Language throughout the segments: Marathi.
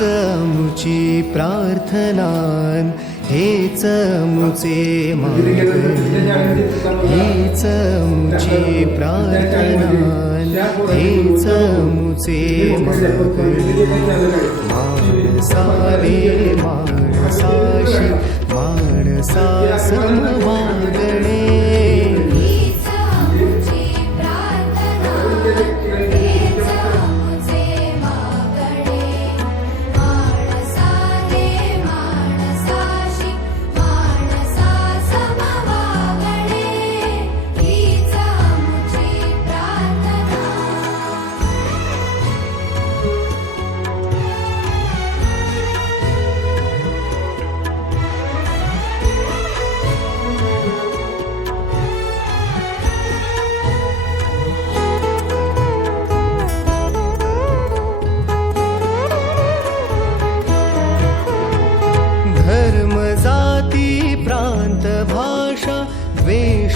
मुची प्रार्थना हेच मुचे मागणे हेच मुची प्रार्थना हेच मुचे मागणे मान सारे मा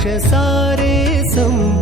सारे सम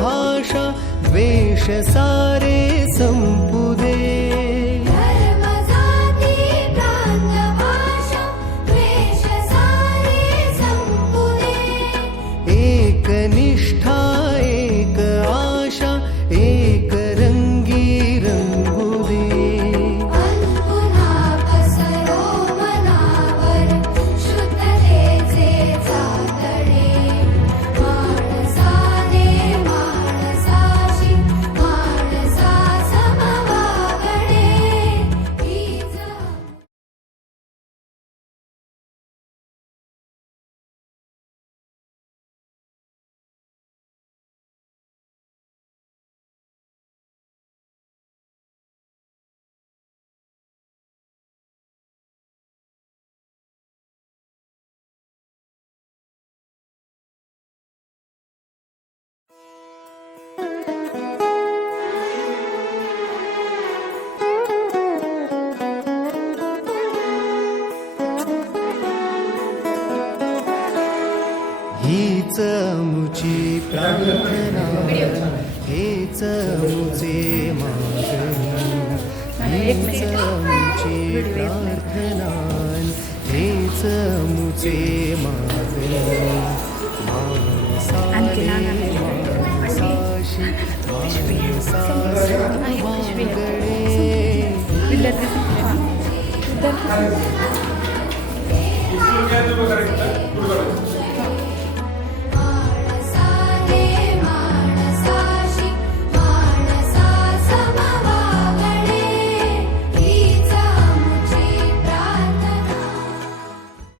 भाषा द्वेष सारे संपुदे मुची प्रार्थना. हेच मुचे मागणी. हीच मुची प्रार्थना. हेच मुचे मागणी. माणसाने माणसाशी माणसा